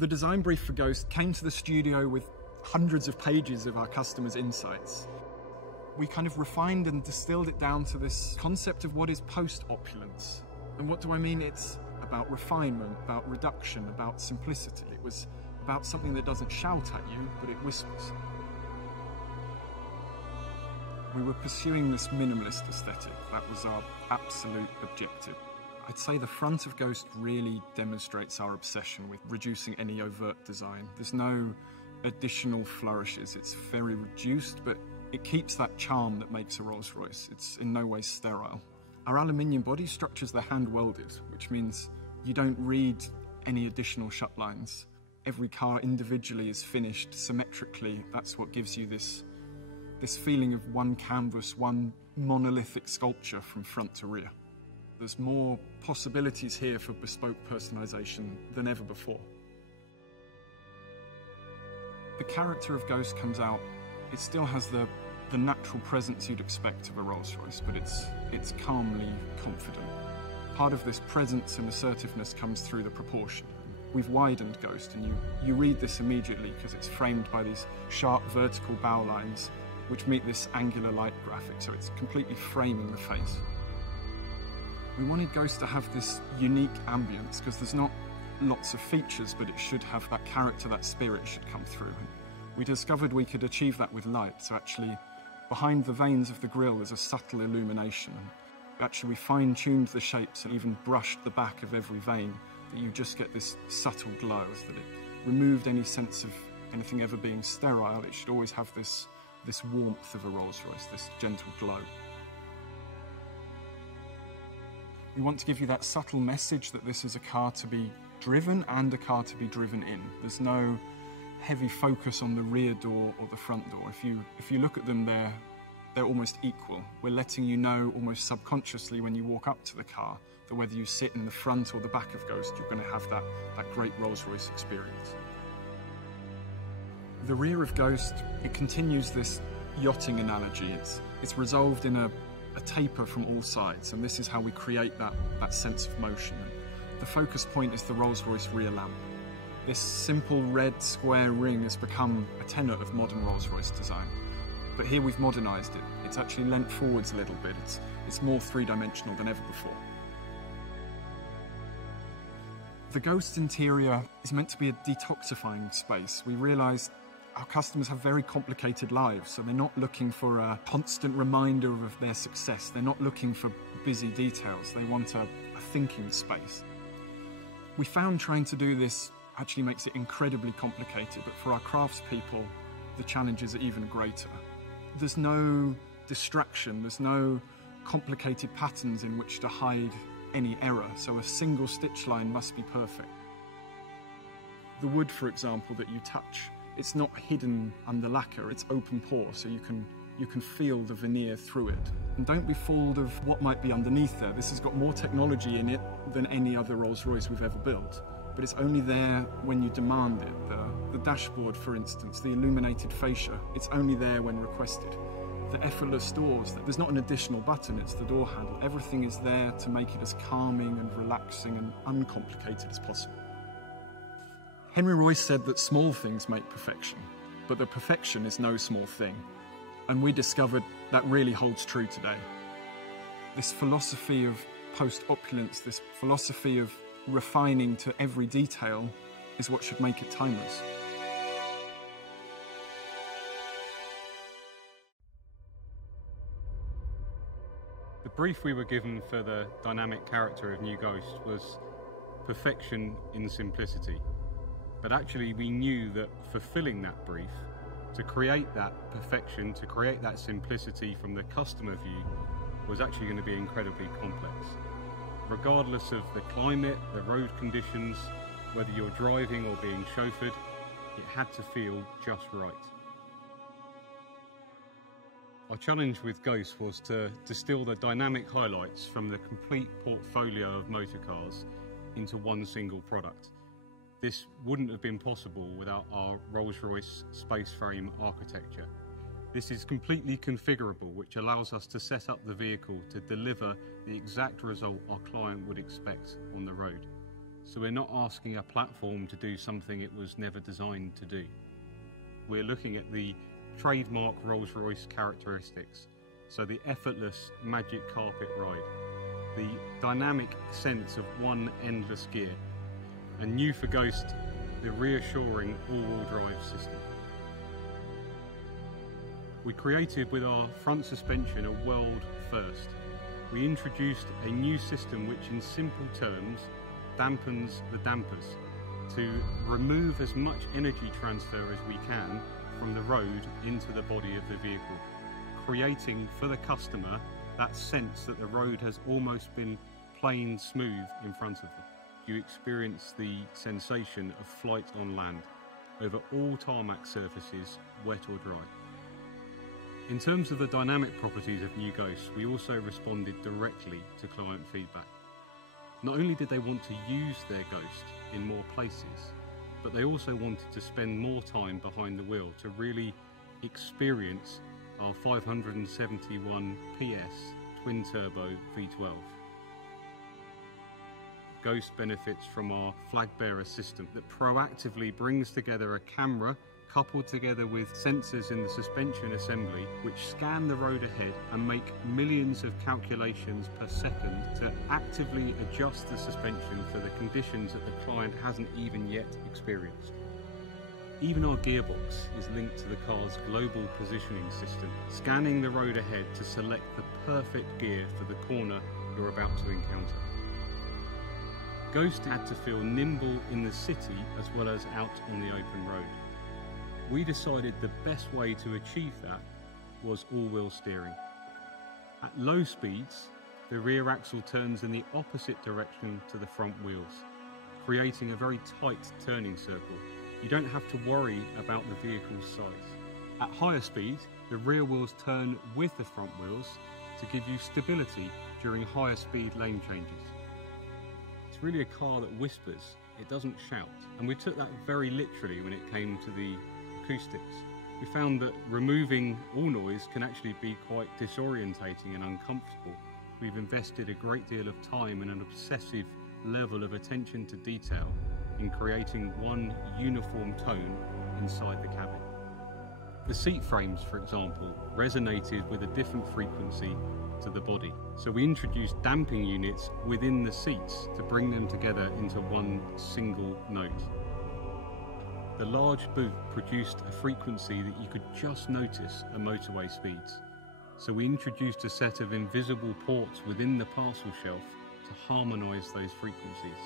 The design brief for Ghost came to the studio with hundreds of pages of our customers' insights. We kind of refined and distilled it down to this concept of what is post-opulence. And what do I mean? It's about refinement, about reduction, about simplicity. It was about something that doesn't shout at you, but it whispers. We were pursuing this minimalist aesthetic. That was our absolute objective. I'd say the front of Ghost really demonstrates our obsession with reducing any overt design. There's no additional flourishes. It's very reduced, but it keeps that charm that makes a Rolls-Royce. It's in no way sterile. Our aluminium body structures are hand welded, which means you don't read any additional shut lines. Every car individually is finished symmetrically. That's what gives you this feeling of one canvas, one monolithic sculpture from front to rear. There's more possibilities here for bespoke personalization than ever before. The character of Ghost comes out. It still has the natural presence you'd expect of a Rolls-Royce, but it's calmly confident. Part of this presence and assertiveness comes through the proportion. We've widened Ghost, and you read this immediately because it's framed by these sharp vertical bow lines which meet this angular light graphic, so it's completely framing the face. We wanted Ghost to have this unique ambience because there's not lots of features, but it should have that character, that spirit should come through. And we discovered we could achieve that with light, so actually behind the veins of the grille there's a subtle illumination. Actually we fine-tuned the shapes and even brushed the back of every vein, that you just get this subtle glow, so that it removed any sense of anything ever being sterile. It should always have this warmth of a Rolls-Royce, this gentle glow. We want to give you that subtle message that this is a car to be driven and a car to be driven in. There's no heavy focus on the rear door or the front door. If you look at them, they're almost equal. We're letting you know almost subconsciously when you walk up to the car that whether you sit in the front or the back of Ghost, you're going to have that great Rolls-Royce experience. The rear of Ghost, it continues this yachting analogy. It's resolved in a taper from all sides, and this is how we create that sense of motion. The focus point is the Rolls-Royce rear lamp. This simple red square ring has become a tenet of modern Rolls-Royce design. But here we've modernised it. It's actually leant forwards a little bit. It's more three-dimensional than ever before. The Ghost interior is meant to be a detoxifying space. We realised our customers have very complicated lives, so they're not looking for a constant reminder of their success. They're not looking for busy details. They want a thinking space. We found trying to do this actually makes it incredibly complicated, but for our craftspeople, the challenges are even greater. There's no distraction, there's no complicated patterns in which to hide any error, so a single stitch line must be perfect. The wood, for example, that you touch, it's not hidden under lacquer, it's open pore, so you can feel the veneer through it. And don't be fooled of what might be underneath there. This has got more technology in it than any other Rolls-Royce we've ever built, but it's only there when you demand it. The dashboard, for instance, the illuminated fascia, it's only there when requested. The effortless doors, there's not an additional button, it's the door handle. Everything is there to make it as calming and relaxing and uncomplicated as possible. Henry Royce said that small things make perfection, but that perfection is no small thing. And we discovered that really holds true today. This philosophy of post-opulence, this philosophy of refining to every detail is what should make it timeless. The brief we were given for the dynamic character of New Ghost was perfection in simplicity. But actually we knew that fulfilling that brief, to create that perfection, to create that simplicity from the customer view, was actually going to be incredibly complex. Regardless of the climate, the road conditions, whether you're driving or being chauffeured, it had to feel just right. Our challenge with Ghost was to distill the dynamic highlights from the complete portfolio of motor cars into one single product. This wouldn't have been possible without our Rolls-Royce space frame architecture. This is completely configurable, which allows us to set up the vehicle to deliver the exact result our client would expect on the road. So we're not asking a platform to do something it was never designed to do. We're looking at the trademark Rolls-Royce characteristics. So the effortless magic carpet ride, the dynamic sense of one endless gear, and new for Ghost, the reassuring all-wheel drive system. We created with our front suspension a world first. We introduced a new system which in simple terms dampens the dampers to remove as much energy transfer as we can from the road into the body of the vehicle, creating for the customer that sense that the road has almost been plain smooth in front of them. You experience the sensation of flight on land over all tarmac surfaces, wet or dry. In terms of the dynamic properties of New Ghost, we also responded directly to client feedback. Not only did they want to use their Ghost in more places, but they also wanted to spend more time behind the wheel to really experience our 571 PS twin-turbo V12. Ghost benefits from our flag bearer system that proactively brings together a camera coupled together with sensors in the suspension assembly which scan the road ahead and make millions of calculations per second to actively adjust the suspension for the conditions that the client hasn't even yet experienced. Even our gearbox is linked to the car's global positioning system, scanning the road ahead to select the perfect gear for the corner you're about to encounter. Ghost had to feel nimble in the city as well as out on the open road. We decided the best way to achieve that was all-wheel steering. At low speeds, the rear axle turns in the opposite direction to the front wheels, creating a very tight turning circle. You don't have to worry about the vehicle's size. At higher speed, the rear wheels turn with the front wheels to give you stability during higher speed lane changes. It's really a car that whispers, it doesn't shout. And we took that very literally when it came to the acoustics. We found that removing all noise can actually be quite disorientating and uncomfortable. We've invested a great deal of time and an obsessive level of attention to detail in creating one uniform tone inside the cabin. The seat frames, for example, resonated with a different frequency to the body. So we introduced damping units within the seats to bring them together into one single note. The large boot produced a frequency that you could just notice at motorway speeds. So we introduced a set of invisible ports within the parcel shelf to harmonise those frequencies.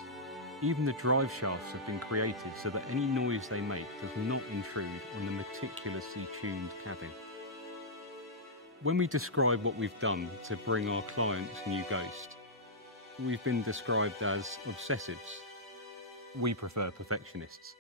Even the drive shafts have been created so that any noise they make does not intrude on the meticulously tuned cabin. When we describe what we've done to bring our clients New Ghost, we've been described as obsessives. We prefer perfectionists.